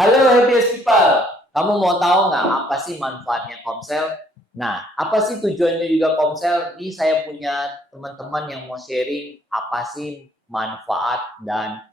Halo Happy People, kamu mau tahu nggak apa sih manfaatnya Komsel? Nah, apa sih tujuannya juga Komsel? Ini saya punya teman-teman yang mau sharing apa sih manfaat dan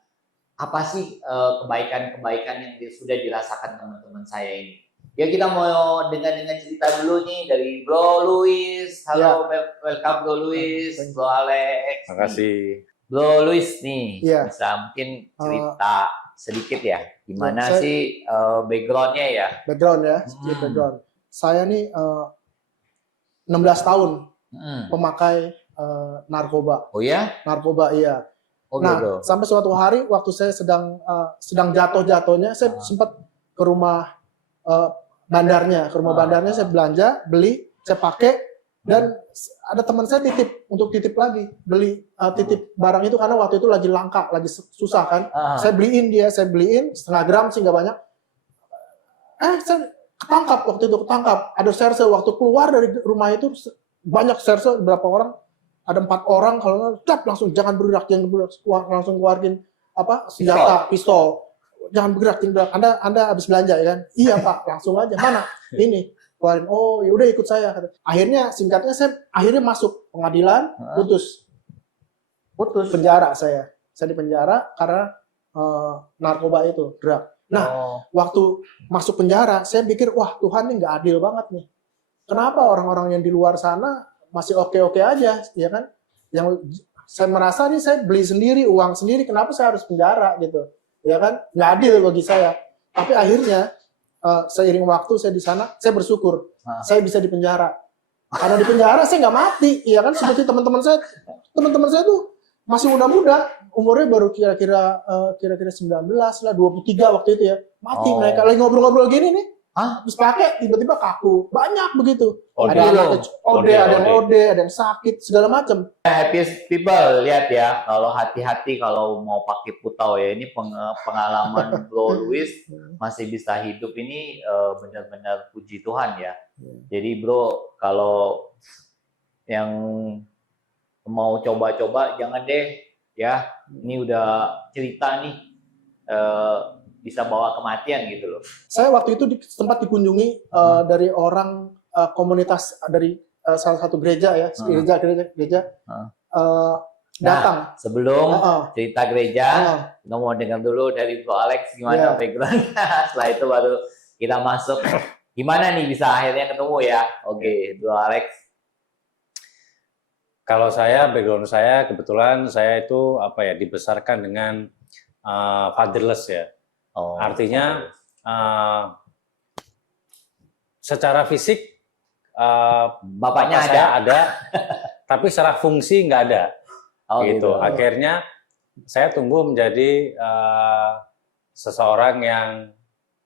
apa sih kebaikan-kebaikan yang sudah dirasakan teman-teman saya ini. Ya kita mau dengar-dengar cerita dulu nih dari Bro Luis. Halo, welcome Bro Luis, Bro Alex. Terima kasih. Bro Luis nih, Iya. bisa mungkin cerita sedikit ya, gimana sih backgroundnya ya? Background ya, sedikit background. Saya nih 16 tahun pemakai narkoba. Oh ya? Narkoba, iya. Oh, nah, gitu. sampai suatu hari waktu saya sedang jatuh-jatuhnya, saya sempat ke rumah bandarnya, bandarnya saya belanja, beli, saya pakai, dan ada teman saya titip untuk titip lagi, beli titip barang itu karena waktu itu lagi langka, lagi susah kan. Saya beliin setengah gram sih nggak banyak. Saya ketangkap waktu itu, ada serse waktu keluar dari rumah itu banyak serse, berapa orang? Ada 4 orang, kalau nggak langsung jangan bergerak, langsung keluarin senjata, pistol. Jangan bergerak. Anda habis belanja ya kan? Iya Pak, langsung aja. Mana? Ini keluarin. Oh, ya udah ikut saya. Akhirnya singkatnya saya akhirnya masuk pengadilan, putus penjara saya. Saya di penjara karena narkoba itu, drug. Nah, waktu masuk penjara, saya pikir wah Tuhan ini nggak adil banget nih. Kenapa orang-orang yang di luar sana masih oke-oke aja, ya kan? Yang saya merasa nih saya beli sendiri, uang sendiri, kenapa saya harus penjara gitu? Ya kan? Nggak adil bagi saya. Tapi akhirnya seiring waktu saya di sana, saya bersyukur saya bisa di penjara. Karena di penjara saya nggak mati, ya kan? Seperti teman-teman saya tuh masih muda-muda, umurnya baru kira-kira 19 lah, 23 waktu itu ya. Mati mereka lagi ngobrol-ngobrol gini nih. Terus pakai tiba-tiba kaku. Banyak begitu. Ada yang sakit, segala macam. Happy People, lihat ya, kalau hati-hati kalau mau pakai putau ya. Ini pengalaman Bro Luis masih bisa hidup ini benar-benar puji Tuhan ya. Jadi Bro, kalau yang mau coba-coba jangan deh ya. Ini udah cerita nih bisa bawa kematian gitu loh. Saya waktu itu sempat dikunjungi dari orang komunitas dari salah satu gereja ya, gereja datang. Nah, sebelum cerita gereja, kita mau dengar dulu dari Bro Alex gimana background-nya. Setelah itu baru kita masuk. Gimana nih bisa akhirnya ketemu ya? Oke, Bro Alex. Kalau saya, background saya kebetulan saya itu dibesarkan dengan fatherless ya. Artinya secara fisik bapaknya ada, tapi secara fungsi nggak ada. Gitu. Akhirnya saya tumbuh menjadi seseorang yang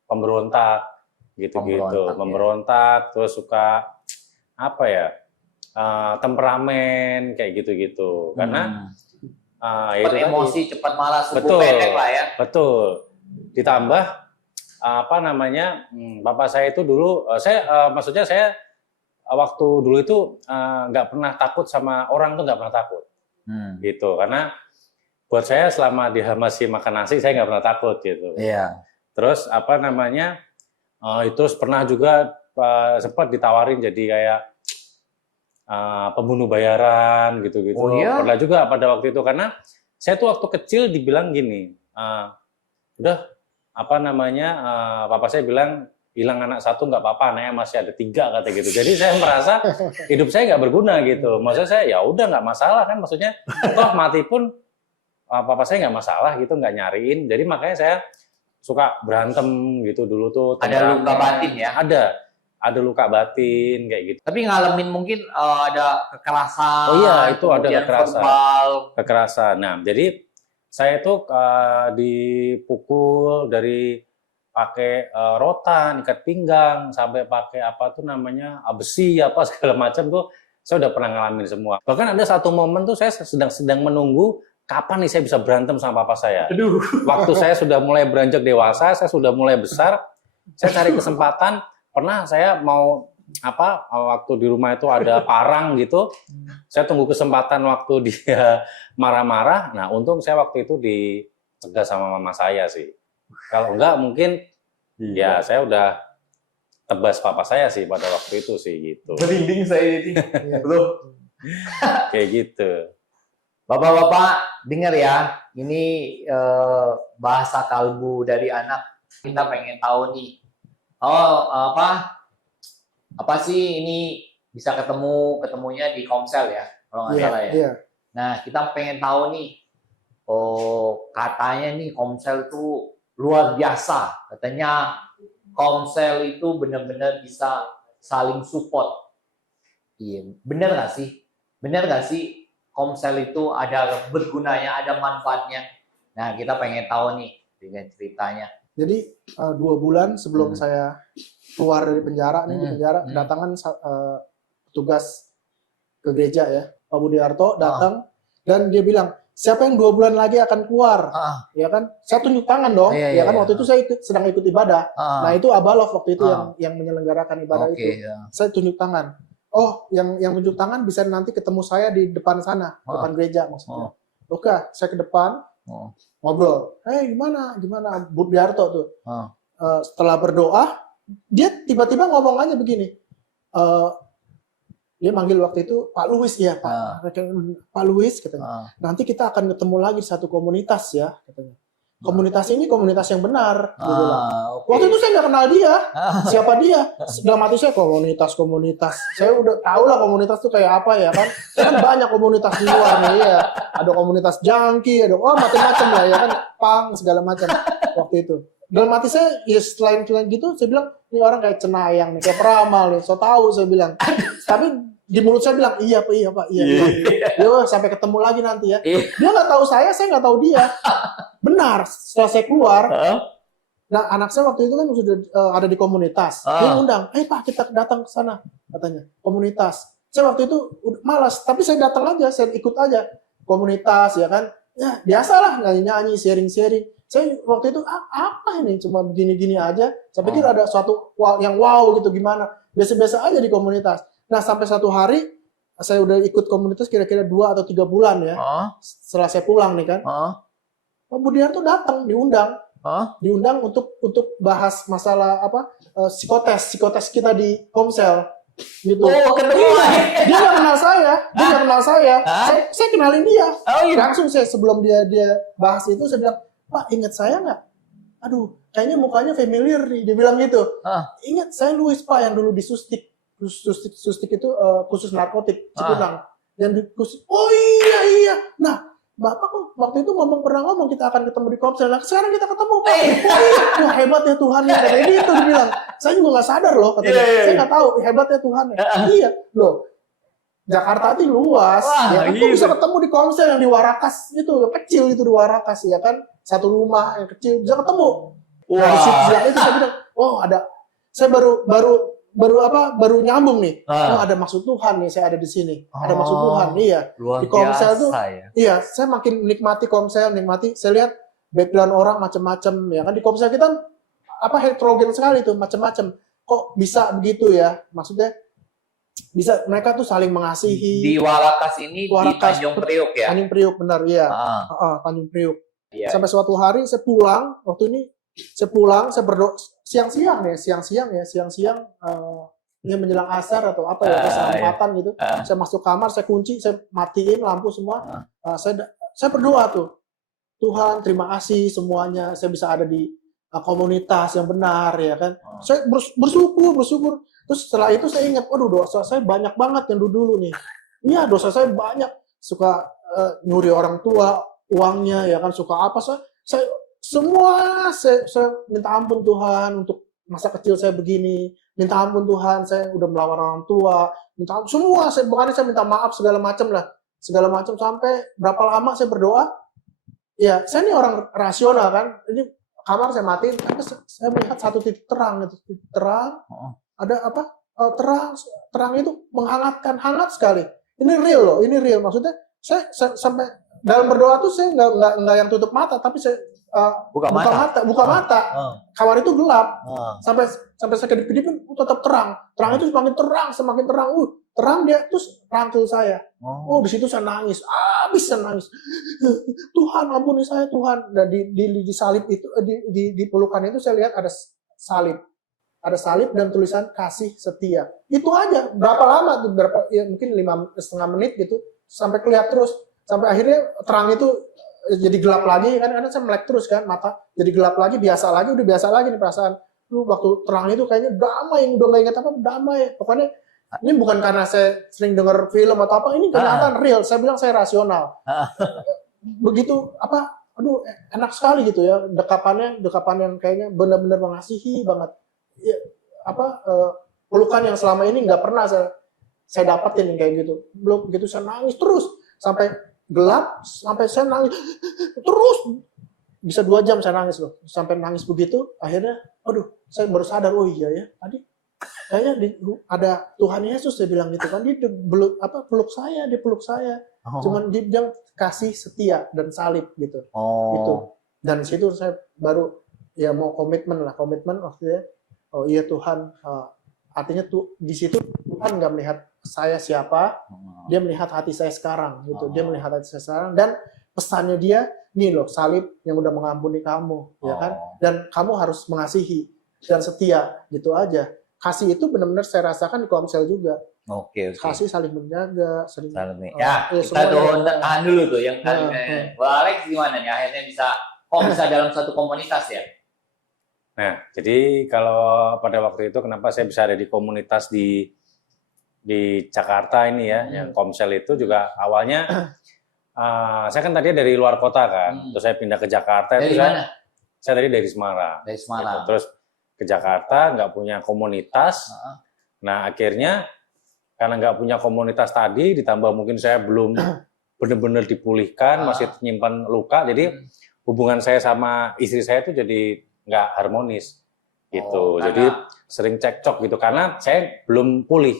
pemberontak, gitu-gitu, memberontak, terus suka temperamen kayak gitu-gitu. Karena emosi cepat marah, suku pendek lah ya. Betul. Ditambah bapak saya itu dulu, maksudnya saya waktu dulu itu nggak pernah takut sama orang, tuh nggak pernah takut, gitu. Karena buat saya selama dia masih makan nasi, saya nggak pernah takut gitu. Iya. Terus terus pernah juga sempat ditawarin jadi kayak pembunuh bayaran gitu-gitu. Pernah juga pada waktu itu, karena saya tuh waktu kecil dibilang gini, udah papa saya bilang hilang anak satu nggak apa-apa, anaknya masih ada 3 kata gitu. Jadi saya merasa hidup saya nggak berguna gitu. Maksudnya saya ya udah nggak masalah kan, maksudnya toh mati pun papa saya nggak masalah gitu, nggak nyariin. Jadi makanya saya suka berantem gitu dulu tuh. Ada luka batin ya? Ada luka batin kayak gitu. Tapi ngalamin mungkin ada kekerasan. Oh iya, itu ada kekerasan. Kekerasan. Nah, jadi saya tuh dipukul dari pakai rotan, ikat pinggang, sampai pakai besi segala macam tuh saya udah pernah ngalamin semua. Bahkan ada satu momen tuh saya sedang menunggu kapan nih saya bisa berantem sama papa saya. Aduh. Waktu saya sudah mulai beranjak dewasa, saya sudah mulai besar, saya cari kesempatan. Pernah saya mau waktu di rumah itu ada parang gitu, saya tunggu kesempatan waktu dia marah-marah. Nah, untung saya waktu itu dicegah sama mama saya sih. Kalau enggak mungkin Ya, saya udah tebas papa saya sih pada waktu itu sih gitu. Merinding saya ini. Iya. Loh, Kayak gitu. Bapak-bapak dengar ya, ini bahasa kalbu dari anak. Kita pengen tahu nih, apa sih ini bisa ketemunya di Komsel ya, kalau nggak Iya, salah ya. iya. Nah, kita pengen tahu nih, katanya nih Komsel tuh luar biasa. Katanya Komsel itu benar-benar bisa saling support. Iya, benar nggak sih? Benar nggak sih Komsel itu ada bergunanya, ada manfaatnya? Nah, kita pengen tahu nih dengan ceritanya. Jadi 2 bulan sebelum saya keluar dari penjara nih, di penjara kedatangan petugas ke gereja ya, Pak Budiarto datang dan dia bilang, siapa yang 2 bulan lagi akan keluar, ya kan? Saya tunjuk tangan dong, ya kan? Waktu itu saya sedang ikut ibadah. Nah itu Abalov waktu itu yang menyelenggarakan ibadah itu. Saya tunjuk tangan. Oh, yang tunjuk tangan bisa nanti ketemu saya di depan sana, depan gereja maksudnya. Oke, saya ke depan. Ngobrol, gimana Budiarto tuh. Setelah berdoa, dia tiba-tiba ngomong aja begini. Dia manggil waktu itu Pak Luis ya, Pak Luis katanya. Nanti kita akan ketemu lagi di satu komunitas ya, katanya. Komunitas ini komunitas yang benar. Waktu itu saya nggak kenal dia, siapa dia. Dalam hati saya komunitas. Saya udah tahu lah komunitas itu kayak apa ya kan. Kan banyak komunitas di luar nih ya. Ada komunitas junkie, ada macam-macam lah ya kan, punk segala macam waktu itu. Dalam hati saya ya selain gitu saya bilang ini orang kayak cenayang nih, kayak peramal nih, so tahu saya bilang. Tapi di mulut saya bilang iya pak. Yo sampai ketemu lagi nanti ya. Dia nggak tahu saya nggak tahu dia. Benar, setelah saya keluar, nah anak saya waktu itu kan sudah ada di komunitas. Dia undang, Pak kita datang ke sana, katanya, komunitas. Saya waktu itu malas, tapi saya datang aja, saya ikut aja. Komunitas, ya kan, ya biasalah nyanyi-nyanyi, sharing-sharing. Saya waktu itu, apa ini, cuma begini-gini aja. Saya pikir ada suatu yang wow gitu, gimana. Biasa-biasa aja di komunitas. Nah sampai satu hari, saya udah ikut komunitas kira-kira 2 atau 3 bulan ya. Setelah saya pulang nih kan. Pak Budiarto datang, diundang untuk bahas masalah psikotes kita di Komsel gitu. Oh, ketemu lagi. Dia nggak kenal saya, saya kenalin dia. Langsung saya sebelum dia bahas itu saya bilang, Pak ingat saya nggak? Aduh, kayaknya mukanya familiar nih. Dia bilang gitu. Ingat saya Luis Pak yang dulu disustik itu khusus narkotik Cikunang. Yang oh iya. Nah Bapak kok waktu itu pernah ngomong kita akan ketemu di Komsel. Nah, sekarang kita ketemu, Pak. Wah, hebat ya Tuhan ya. Katanya gitu dibilang. Saya juga nggak sadar loh, katanya. Saya nggak tahu, hebatnya Tuhan ya. Iya, loh. Jakarta itu luas. Ya kan, kok bisa ketemu di Komsel yang di Warakas itu, yang kecil itu di Warakas ya kan. Satu rumah yang kecil bisa ketemu. Nah, di situ itu saya bilang, ada. Saya baru nyambung nih. Ada maksud Tuhan nih, saya ada di sini. Ada maksud Tuhan, iya. Luar di Komsel tuh, ya. iya, saya makin menikmati Komsel, saya lihat background orang macam-macam ya kan di Komsel kita heterogen sekali tuh, macam-macam. Kok bisa begitu ya? Maksudnya bisa mereka tuh saling mengasihi. Di Warakas ini di Tanjung Priuk ya. Tanjung Priuk benar ya. Tanjung Priuk. Iya. Sampai suatu hari saya pulang, saya berdoa siang-siang ini menjelang asar atau apa ya, kesempatan gitu. Saya masuk kamar, saya kunci, saya matiin lampu semua. Saya berdoa tuh, Tuhan terima kasih semuanya, saya bisa ada di komunitas yang benar ya kan. Saya bersyukur. Terus setelah itu saya ingat, waduh dosa saya banyak banget yang dulu nih. Iya dosa saya banyak, suka nyuri orang tua uangnya ya kan, suka apa saya minta ampun Tuhan untuk masa kecil saya begini, minta ampun Tuhan saya udah melawan orang tua, minta ampun semua, bukannya saya minta maaf segala macam sampai berapa lama saya berdoa. Ya saya ini orang rasional kan, ini kamar saya matiin, tapi saya melihat satu titik terang, ada terang itu menghangatkan, hangat sekali. Ini real loh, maksudnya saya sampai dalam berdoa tuh saya nggak yang tutup mata, tapi saya buka mata. Kamar itu gelap. Sampai saya kedip-kedipin tetap terang. Terang itu semakin terang. Terang dia terus rangkul saya. Di situ saya nangis. Habis saya nangis. Tuhan ampuni saya Tuhan. Dan di salib itu di pelukan itu saya lihat ada salib. Ada salib dan tulisan kasih setia. Itu aja. Berapa lama tuh? Ya mungkin 5,5 menit gitu. Sampai kelihatan terus. Sampai akhirnya terang itu jadi gelap lagi kan. Karena saya melek terus kan mata. Jadi gelap lagi, biasa lagi, udah biasa lagi nih perasaan. Lu waktu terang itu kayaknya damai, udah nggak ingat apa, damai. Pokoknya ini bukan karena saya sering dengar film atau apa, ini kenyataan real. Saya bilang saya rasional. Begitu apa? Aduh, enak sekali gitu ya. Dekapan yang kayaknya benar-benar mengasihi banget. Ya, pelukan yang selama ini nggak pernah saya dapetin kayak gitu. Belum begitu saya nangis terus sampai gelap, sampai saya nangis terus bisa 2 jam saya nangis loh. Sampai nangis begitu, akhirnya, aduh, saya baru sadar, oh iya ya, tadi kayaknya ada Tuhan Yesus saya bilang gitu kan, dia peluk saya, cuman dia bilang kasih setia dan salib gitu, gitu. Dan situ saya baru ya mau komitmen waktu oh iya Tuhan, artinya tuh di situ Tuhan nggak melihat saya siapa, dia melihat hati saya sekarang gitu, dia melihat hati saya sekarang dan pesannya dia, nih loh salib yang udah mengampuni kamu, ya kan, dan kamu harus mengasihi dan setia gitu aja. Kasih itu benar-benar saya rasakan di Komsel juga. Oke. Kasih saling menjaga, saling. Kita tahan dulu tuh yang tadi. Alex gimana nih akhirnya bisa dalam satu komunitas ya? Nah, jadi kalau pada waktu itu kenapa saya bisa ada di komunitas di Jakarta ini ya, yang Komsel itu juga awalnya saya kan tadi dari luar kota kan, terus saya pindah ke Jakarta. Dari mana? Saya tadi dari Semarang. Dari Semarang. Gitu. Terus ke Jakarta nggak punya komunitas. Nah akhirnya karena nggak punya komunitas tadi, ditambah mungkin saya belum benar-benar dipulihkan, masih menyimpan luka, jadi hubungan saya sama istri saya itu jadi nggak harmonis gitu. Jadi sering cekcok gitu karena saya belum pulih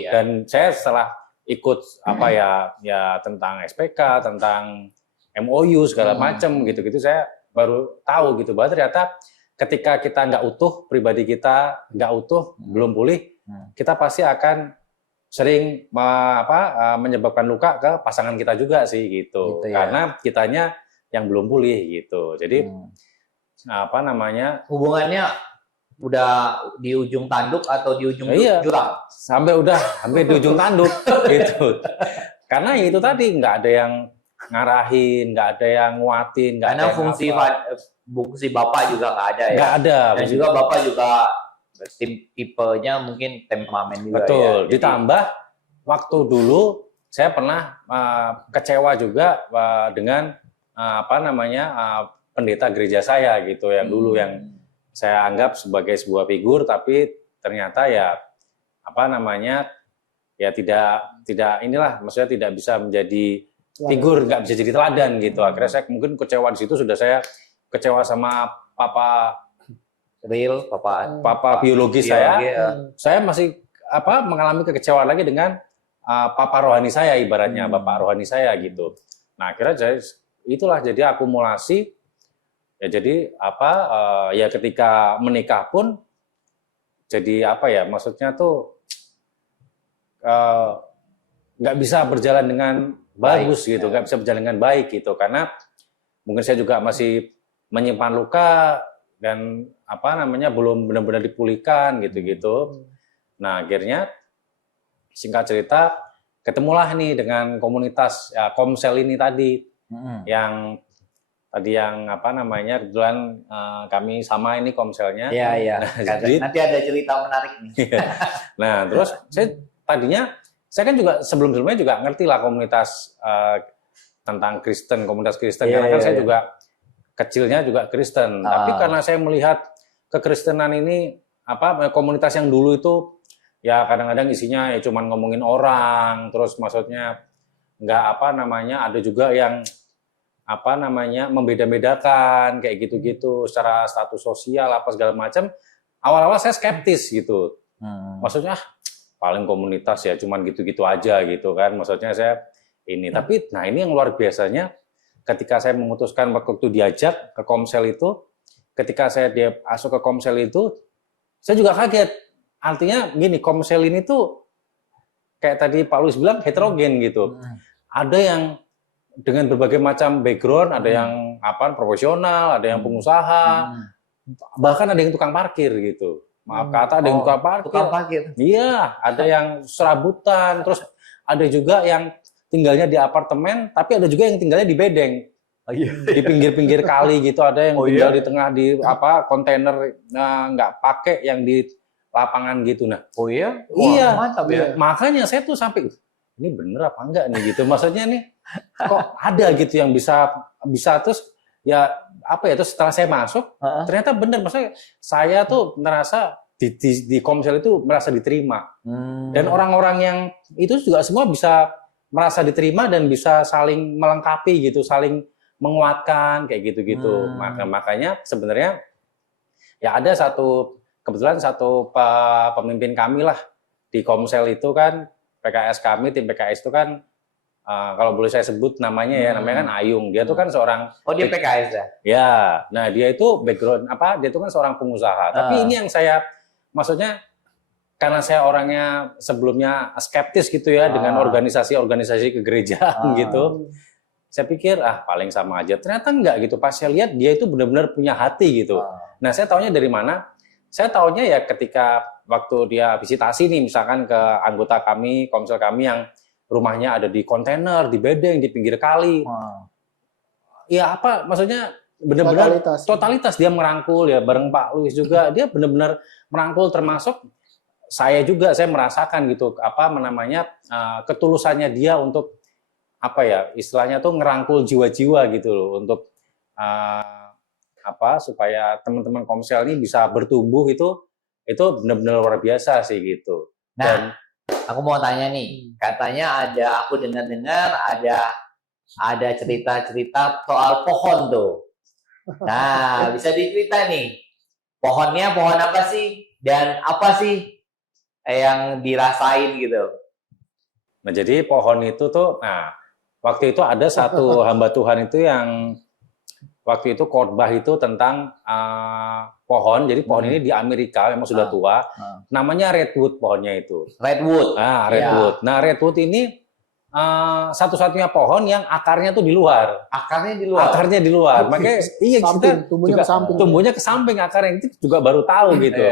ya. Dan saya setelah ikut ya tentang SPK, tentang MOU segala macam gitu-gitu, saya baru tahu gitu bahwa ternyata ketika kita nggak utuh, pribadi kita nggak utuh, belum pulih, kita pasti akan sering menyebabkan luka ke pasangan kita juga sih gitu ya. Karena kitanya yang belum pulih gitu. Jadi hubungannya udah di ujung tanduk atau di ujung jurang? Hampir di ujung tanduk gitu. Karena itu tadi nggak ada yang ngarahin, nggak ada yang nguatin, nggak ada fungsi bapak juga nggak ada ya. Nggak ada. Dan juga bapak juga tipenya mungkin temperamen juga. Betul. Ya. Jadi, ditambah waktu dulu saya pernah kecewa juga dengan pendeta gereja saya gitu yang dulu yang saya anggap sebagai sebuah figur, tapi ternyata maksudnya tidak bisa menjadi figur, nggak bisa jadi teladan gitu. Akhirnya saya mungkin kecewa di situ, sudah saya kecewa sama papa biologis saya. Saya masih mengalami kekecewaan lagi dengan papa rohani saya, ibaratnya bapak rohani saya gitu. Nah akhirnya jadi akumulasi. Ya jadi ketika menikah pun jadi maksudnya tuh nggak bisa berjalan dengan bagus gitu, nggak bisa berjalan dengan baik gitu, karena mungkin saya juga masih menyimpan luka dan belum benar-benar dipulihkan gitu. Nah akhirnya singkat cerita ketemulah nih dengan komunitas Komsel ini tadi yang kebetulan kami sama ini Komselnya. Iya. Nanti ada cerita menarik nih. Nah, terus saya kan juga sebelumnya juga ngerti lah komunitas tentang Kristen, komunitas Kristen, karena kan saya juga kecilnya juga Kristen. Tapi karena saya melihat kekristenan ini komunitas yang dulu itu ya kadang-kadang isinya ya cuman ngomongin orang, terus maksudnya nggak ada juga yang membeda-bedakan kayak gitu-gitu secara status sosial segala macam. Awal-awal saya skeptis gitu. Maksudnya paling komunitas ya cuman gitu-gitu aja gitu kan. Maksudnya saya ini. Tapi ini yang luar biasanya ketika saya memutuskan waktu diajak ke Komsel itu, ketika saya masuk ke Komsel itu, saya juga kaget. Artinya gini, Komsel ini tuh kayak tadi Pak Luis bilang heterogen gitu. Ada yang dengan berbagai macam background, ada yang profesional, ada yang pengusaha, bahkan ada yang tukang parkir gitu. Maaf kata ada yang tukang parkir. Tukang parkir. Iya, ada yang serabutan, terus ada juga yang tinggalnya di apartemen, tapi ada juga yang tinggalnya di bedeng. Di pinggir-pinggir kali gitu, ada yang tinggal di tengah di kontainer nggak pakai yang di lapangan gitu. Nah, iya, mantap ya. makanya saya tuh sampai ini bener apa enggak nih gitu. Maksudnya nih kok ada gitu yang bisa terus ya apa ya, terus setelah saya masuk ternyata bener, maksudnya saya tuh merasa di Komsel itu merasa diterima. Dan orang-orang yang itu juga semua bisa merasa diterima dan bisa saling melengkapi gitu, saling menguatkan kayak gitu-gitu. Makanya sebenarnya ya ada kebetulan satu pemimpin kami lah di Komsel itu kan, PKS kami, tim PKS itu kan kalau boleh saya sebut namanya ya, namanya kan Ayung. Dia tuh kan seorang dia PKS ya? Ya, nah dia itu background dia itu kan seorang pengusaha. Tapi ini yang saya maksudnya karena saya orangnya sebelumnya skeptis gitu ya dengan organisasi-organisasi kegerejaan gitu. Saya pikir paling sama aja. Ternyata enggak gitu. Pas saya lihat dia itu benar-benar punya hati gitu. Nah, saya taunya dari mana? Saya taunya ya ketika waktu dia visitasi nih misalkan ke anggota kami, Komsel kami yang rumahnya ada di kontainer, di bedeng, di pinggir kali. Ya apa maksudnya benar-benar totalitas dia merangkul ya, bareng Pak Luis juga dia benar-benar merangkul, termasuk saya juga, saya merasakan gitu ketulusannya dia untuk istilahnya tuh ngerangkul jiwa-jiwa gitu loh, untuk supaya teman-teman Komsel ini bisa bertumbuh, itu benar-benar luar biasa sih gitu. Nah, dan aku mau tanya nih, katanya aku dengar-dengar ada cerita-cerita soal pohon tuh. Nah, bisa dicerita nih, pohonnya pohon apa sih, dan apa sih yang dirasain gitu? Nah, jadi pohon itu tuh, waktu itu ada satu hamba Tuhan itu yang waktu itu khotbah itu tentang pohon. Jadi pohon ini di Amerika memang sudah tua. Namanya redwood pohonnya itu. Redwood. Redwood. Ya. Nah, redwood ini satu-satunya pohon yang akarnya tuh di luar. Akarnya di luar. Akarnya di luar. Makanya kita tumbuhnya ke samping akarnya, itu juga baru tahu gitu.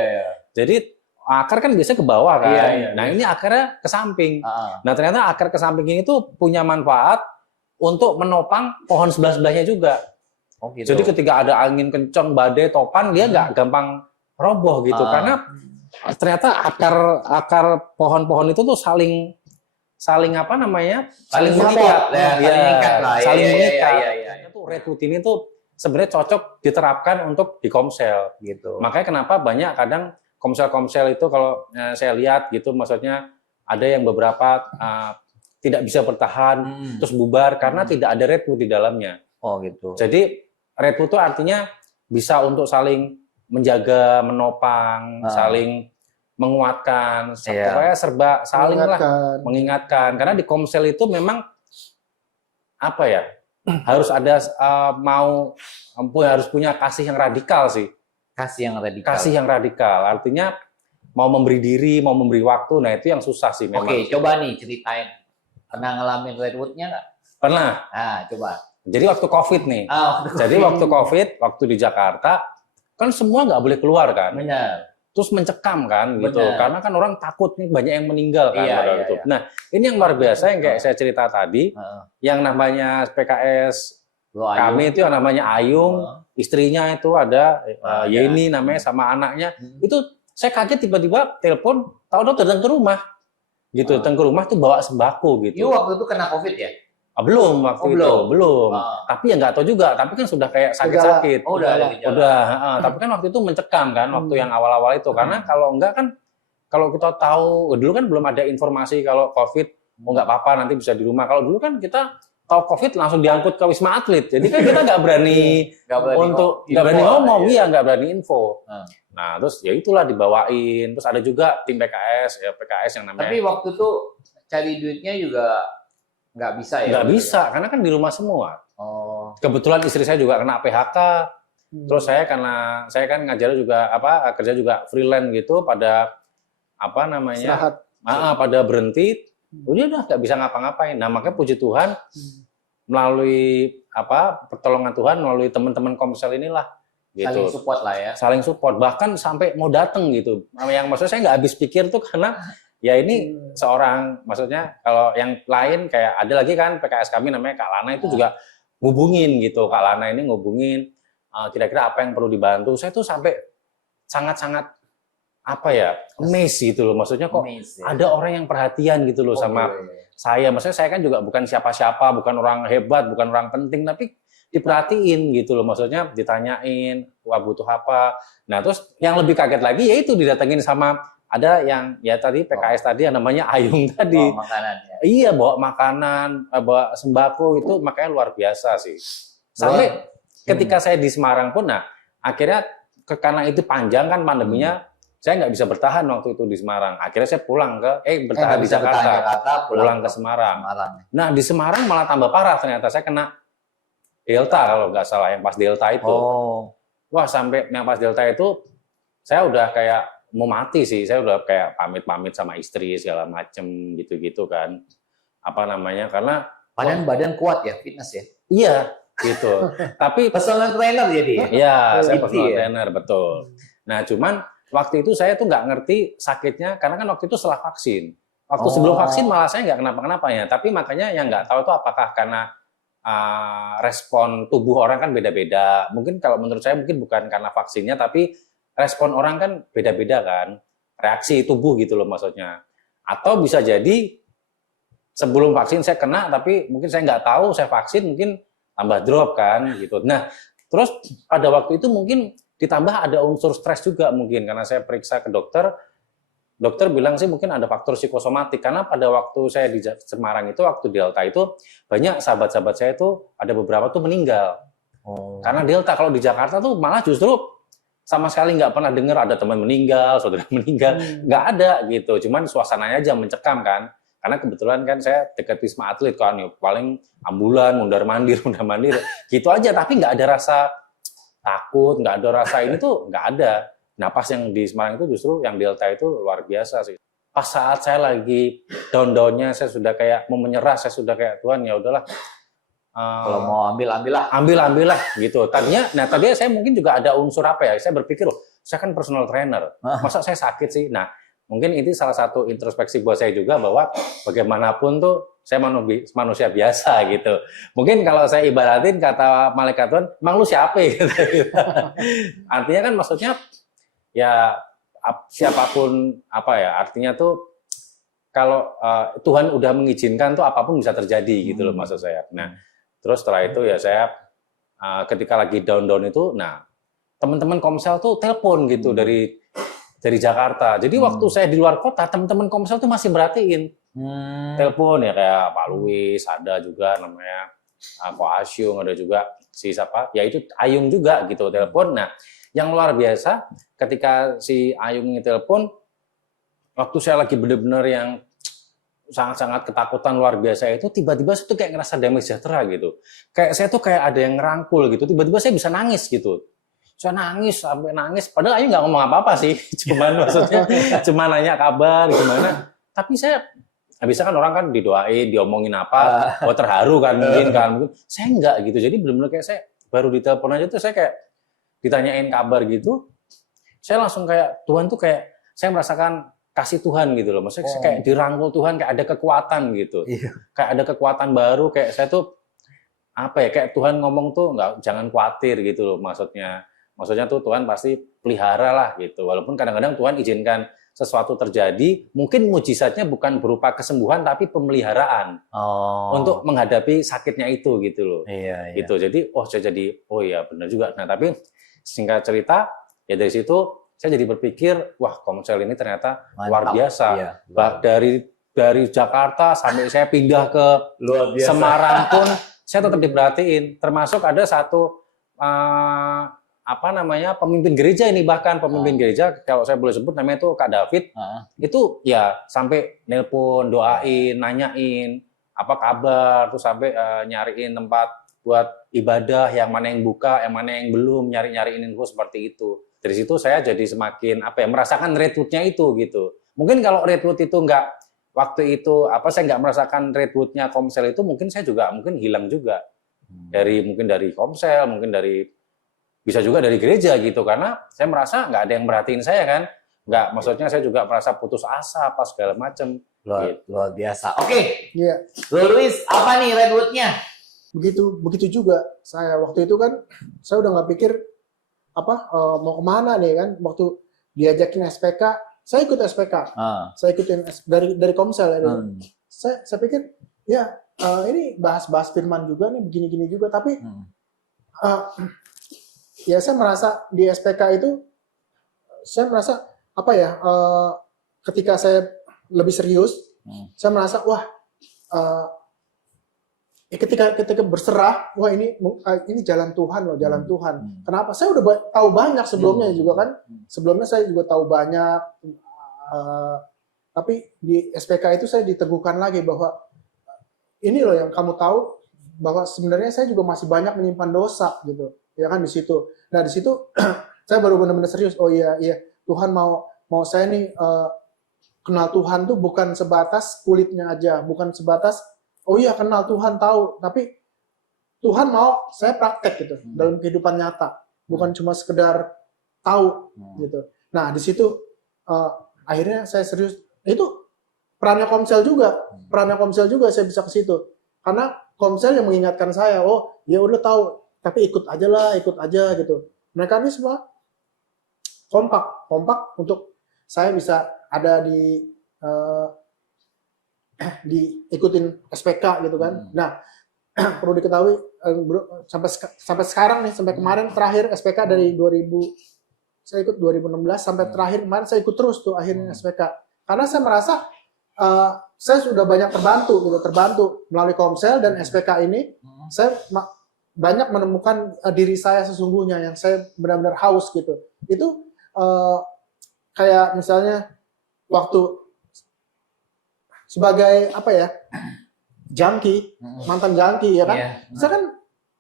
Jadi akar kan biasanya ke bawah kan. Nah, ini akarnya ke samping. Nah, ternyata akar ke samping ini tuh punya manfaat untuk menopang pohon sebelah-sebelahnya juga. Gitu. Jadi ketika ada angin kencang, badai, topan, dia nggak gampang roboh gitu. Karena ternyata akar pohon-pohon itu tuh saling mengikat. Saling mengikat. Itu redwood ini tuh sebenarnya cocok diterapkan untuk di Komsel gitu. Makanya kenapa banyak kadang Komsel-Komsel itu kalau saya lihat gitu, maksudnya ada yang beberapa tidak bisa bertahan terus bubar karena tidak ada redwood di dalamnya. Gitu. Jadi redwood itu artinya bisa untuk saling menjaga, menopang, saling menguatkan, supaya serba saling mengingatkan. Karena di Komsel itu memang harus ada harus punya kasih yang radikal sih. Kasih yang radikal. Artinya mau memberi diri, mau memberi waktu. Nah, itu yang susah sih memang. Oke, coba nih ceritain. Pernah ngalamin redwood-nya nggak? Pernah. Nah, coba. Jadi waktu COVID nih. Jadi waktu COVID, waktu di Jakarta, kan semua nggak boleh keluar kan. Benar. Terus mencekam kan gitu. Karena kan orang takut nih banyak yang meninggal kan. Iya. Nah, ini yang luar biasa yang kayak saya cerita tadi, yang namanya PKS kami itu yang namanya Ayung, istrinya itu ada Yeni namanya sama anaknya. Itu saya kaget tiba-tiba telepon, tahu-tahu datang ke rumah. Gitu, datang ke rumah tuh bawa sembako gitu. Waktu itu kena COVID ya? Belum waktu itu, belum. Tapi ya nggak tahu juga, tapi kan sudah kayak sakit-sakit. Udah. Tapi kan waktu itu mencekam kan, waktu yang awal-awal itu. Karena kalau enggak kan, kalau kita tahu, dulu kan belum ada informasi kalau COVID, nggak apa-apa nanti bisa di rumah. Kalau dulu kan kita tahu COVID langsung diangkut ke Wisma Atlet. Jadi kan kita nggak berani ngomong, nggak berani info. Nah, terus ya itulah dibawain. Terus ada juga tim PKS yang namanya. Tapi waktu itu cari duitnya juga nggak bisa ya? Nggak bisa, karena kan di rumah semua. Kebetulan istri saya juga kena PHK. Terus saya kan ngajar juga kerja juga freelance gitu, pada pada berhenti. Udah nggak bisa ngapa-ngapain. Nah, makanya puji Tuhan melalui pertolongan Tuhan, melalui teman-teman Komsel inilah Saling gitu. support lah ya. Saling support, bahkan sampai mau datang gitu. Yang maksudnya saya nggak habis pikir tuh karena ya ini seorang, maksudnya kalau yang lain kayak ada lagi kan PKS kami namanya Kak Lana itu juga ngubungin gitu. Kak Lana ini ngubungin kira-kira apa yang perlu dibantu. Saya tuh sampai sangat-sangat apa ya, amazed gitu loh. Maksudnya kok Amazing. ada orang yang perhatian gitu loh sama saya. Maksudnya saya kan juga bukan siapa-siapa, bukan orang hebat, bukan orang penting, tapi diperhatiin gitu loh. Maksudnya ditanyain, wah butuh apa. Nah terus yang lebih kaget lagi yaitu didatengin sama ada yang ya tadi PKS tadi yang namanya Ayung tadi. Bawa makanan ya. Iya, bawa makanan, bawa sembako itu makanya luar biasa sih. Sampai ketika saya di Semarang pun, nah akhirnya karena itu panjang kan pandeminya, saya nggak bisa bertahan waktu itu di Semarang. Akhirnya saya pulang bertahan di Jakarta, pulang ke Semarang. Nah di Semarang malah tambah parah ternyata, saya kena Delta kalau nggak salah, yang pas Delta itu. Wah sampai yang pas Delta itu, saya udah kayak mau mati sih. Saya udah kayak pamit-pamit sama istri segala macem gitu-gitu kan. Apa namanya, karena badan kuat ya, fitness ya. Iya gitu. Tapi personal trainer jadi. Iya, saya personal trainer, betul. Nah cuman waktu itu saya tuh nggak ngerti sakitnya, karena kan waktu itu setelah vaksin. Waktu sebelum vaksin malah saya nggak kenapa-kenapa ya. Tapi makanya yang nggak tahu itu apakah karena respon tubuh orang kan beda-beda. Mungkin kalau menurut saya mungkin bukan karena vaksinnya, tapi respon orang kan beda-beda kan. Reaksi tubuh gitu loh maksudnya. Atau bisa jadi sebelum vaksin saya kena, tapi mungkin saya nggak tahu saya vaksin, mungkin tambah drop kan gitu. Nah terus pada waktu itu mungkin ditambah ada unsur stres juga mungkin, karena saya periksa ke dokter bilang sih mungkin ada faktor psikosomatik, karena pada waktu saya di Semarang itu, waktu Delta itu, banyak sahabat-sahabat saya itu ada beberapa tuh meninggal. Karena Delta. Kalau di Jakarta tuh malah justru sama sekali nggak pernah dengar ada teman meninggal, saudara meninggal, nggak ada gitu. Cuman suasananya aja mencekam kan, karena kebetulan kan saya dekat Wisma Atlet kan, paling ambulan, mundar-mandir gitu aja, tapi nggak ada rasa takut, nggak ada rasa ini tuh nggak ada. Nah pas yang di Semarang itu justru yang Delta itu luar biasa sih. Pas saat saya lagi down-downnya, saya sudah kayak mau menyerah, saya sudah kayak Tuhan ya udahlah. Kalau mau ambil-ambillah. Ambil-ambillah gitu. Tadinya saya mungkin juga ada unsur apa ya? Saya berpikir loh, saya kan personal trainer, masa saya sakit sih? Nah mungkin ini salah satu introspeksi buat saya juga, bahwa bagaimanapun tuh saya manusia biasa gitu. Mungkin kalau saya ibaratin kata malaikat Tuhan, emang lu siapa gitu. Artinya kan maksudnya ya siapapun apa ya, artinya tuh kalau Tuhan udah mengizinkan tuh apapun bisa terjadi gitu loh maksud saya. Nah terus setelah itu ya saya ketika lagi down itu, nah teman-teman Komsel tuh telepon gitu dari Jakarta. Jadi waktu saya di luar kota, teman-teman Komsel tuh masih merhatiin. Telepon ya, kayak Pak Luis, ada juga namanya Ko Asyung, ada juga si siapa, ya itu Ayung juga gitu telepon. Nah yang luar biasa ketika si Ayung ini telepon, waktu saya lagi benar-benar yang sangat-sangat ketakutan luar biasa itu, tiba-tiba saya tuh kayak ngerasa damai sejahtera gitu. Kayak saya tuh kayak ada yang ngerangkul gitu, tiba-tiba saya bisa nangis gitu. Saya nangis, sampai nangis, padahal Ayu nggak ngomong apa-apa sih, cuman maksudnya cuma nanya kabar gimana. Tapi saya, bisa kan orang kan didoain, diomongin apa, terharu kan mungkin, saya enggak gitu. Jadi benar-benar kayak saya baru ditelepon aja tuh saya kayak ditanyain kabar gitu, saya langsung kayak Tuhan tuh kayak saya merasakan kasih Tuhan gitu loh. Maksudnya saya kayak dirangkul Tuhan, kayak ada kekuatan gitu. Kayak ada kekuatan baru, kayak saya tuh apa ya, kayak Tuhan ngomong tuh jangan khawatir gitu loh maksudnya. Maksudnya tuh Tuhan pasti pelihara lah gitu. Walaupun kadang-kadang Tuhan izinkan sesuatu terjadi, mungkin mujizatnya bukan berupa kesembuhan tapi pemeliharaan untuk menghadapi sakitnya itu gitu loh. Gitu. Jadi saya jadi ya benar juga. Nah tapi singkat cerita ya dari situ saya jadi berpikir, wah Komsel ini ternyata luar biasa. Dari Jakarta sampai saya pindah ke Semarang pun saya tetap diperhatiin. Termasuk ada satu pemimpin gereja ini, bahkan pemimpin gereja, kalau saya boleh sebut namanya itu Kak David, itu ya sampai nelpon, doain, nanyain apa kabar, terus sampai nyariin tempat buat ibadah, yang mana yang buka, yang mana yang belum, nyari-nyariin info seperti itu. Dari situ saya jadi semakin merasakan redwoodnya itu gitu. Mungkin kalau redwood itu waktu itu saya nggak merasakan redwoodnya Komsel itu, mungkin saya juga hilang juga. Mungkin dari Komsel, mungkin dari bisa juga dari gereja gitu, karena saya merasa nggak ada yang merhatiin saya kan, nggak, maksudnya saya juga merasa putus asa apa segala macam. Luar biasa. Oke, Iya, Bro Luis, apa nih Redwood-nya? begitu juga saya waktu itu kan, saya udah nggak pikir mau kemana nih kan, waktu diajakin SPK, saya ikut SPK, saya ikutin dari Komsel ya. Saya pikir ya ini bahas firman juga nih, begini-gini juga, tapi ya saya merasa di SPK itu, saya merasa ketika saya lebih serius, saya merasa wah, ketika berserah, wah ini jalan Tuhan loh, jalan Tuhan. Kenapa? Saya udah tahu banyak sebelumnya juga kan, sebelumnya saya juga tahu banyak, tapi di SPK itu saya diteguhkan lagi bahwa ini loh yang kamu tahu, bahwa sebenarnya saya juga masih banyak menyimpan dosa gitu, ya kan di situ. Nah di situ saya baru benar-benar serius. Oh iya Tuhan mau saya nih kenal Tuhan tuh bukan sebatas kulitnya aja, bukan sebatas oh iya kenal Tuhan tahu, tapi Tuhan mau saya praktek gitu dalam kehidupan nyata, bukan cuma sekedar tahu gitu. Nah di situ akhirnya saya serius. Itu perannya Komsel juga saya bisa ke situ, karena Komsel yang mengingatkan saya, oh ya udah tahu, tapi ikut aja gitu. Mereka ini semua kompak untuk saya bisa ada ikutin SPK gitu kan. Nah perlu diketahui sampai sekarang nih, sampai kemarin terakhir SPK dari 2000, saya ikut 2016 sampai terakhir kemarin saya ikut terus tuh akhirnya SPK, karena saya merasa saya sudah banyak terbantu melalui Komsel dan SPK ini. Saya banyak menemukan diri saya sesungguhnya yang saya benar-benar haus gitu. Itu kayak misalnya waktu sebagai mantan junkie ya kan, saya kan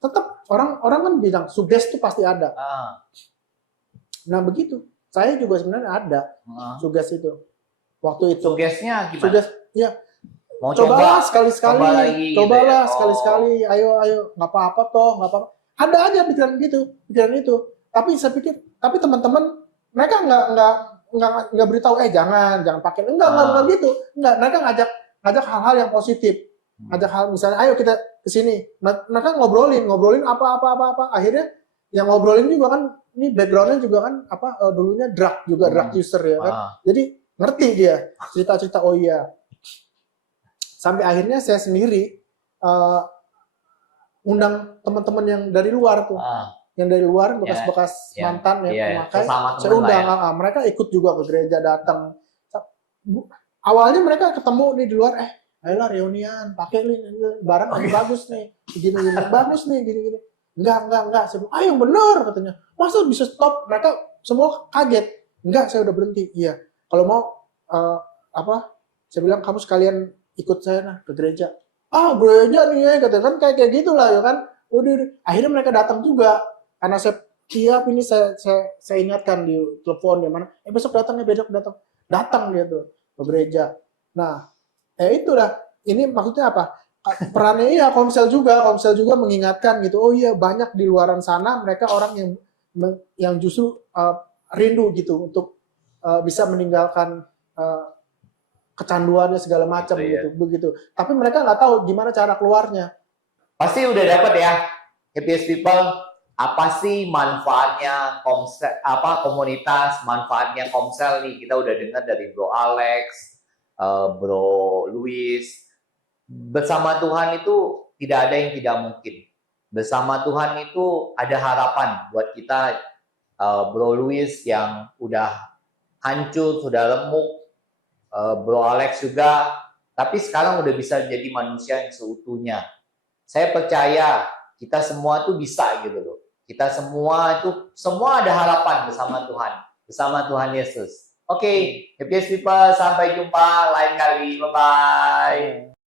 tetap orang kan bilang suges itu pasti ada. Nah begitu, saya juga sebenarnya ada suges itu waktu itu. Sugesnya gimana? Suges, ya. Mau Cobalah sekali-sekali, gitu sekali-sekali, ayo, nggak apa-apa toh, nggak apa-apa. Ada aja pikiran itu. Tapi saya pikir, tapi teman-teman mereka nggak beritahu, jangan pakai, enggak gitu, enggak. Mereka ngajak hal-hal yang positif, ngajak hal misalnya, ayo kita kesini. Mereka ngobrolin apa. Akhirnya yang ngobrolin juga kan, ini backgroundnya juga kan dulunya drug user ya kan. Jadi ngerti dia cerita-cerita, oh iya. Sampai akhirnya saya sendiri undang teman-teman yang dari luar tuh, yang dari luar bekas-bekas mantan yang pemakai, saya undang. Mereka ikut juga ke gereja, datang. Awalnya mereka ketemu nih di luar, ayolah reunian, pakai nih barang lagi bagus nih, gini bagus nih, gini. Enggak. Saya bilang, ayo bener katanya. Masa bisa stop? Mereka semua kaget. Enggak, saya udah berhenti. Iya. Kalau mau saya bilang kamu sekalian ikut saya ke gereja. Gereja nih ya, katanya kan kayak gitulah ya kan. Udah. Akhirnya mereka datang juga. Karena saya siap ini saya ingatkan di telepon di mana. Besok datang. Datang dia tuh ke gereja. Nah, itulah. Ini maksudnya apa? Perannya Komsel juga mengingatkan gitu. Oh iya, banyak di luaran sana mereka orang yang justru rindu gitu untuk bisa meninggalkan kecanduannya segala macam gitu, begitu. Tapi mereka nggak tahu gimana cara keluarnya. Pasti udah dapat ya, Happiest People. Apa sih manfaatnya Komsel? Komunitas? Manfaatnya Komsel nih? Kita udah dengar dari Bro Alex, Bro Luis. Bersama Tuhan itu tidak ada yang tidak mungkin. Bersama Tuhan itu ada harapan buat kita. Bro Luis yang udah hancur, sudah remuk, Bro Alex juga, tapi sekarang udah bisa jadi manusia yang seutuhnya. Saya percaya kita semua tuh bisa gitu loh. Kita semua ada harapan bersama Tuhan Yesus. Oke, Happiest People, sampai jumpa lain kali. Bye-bye.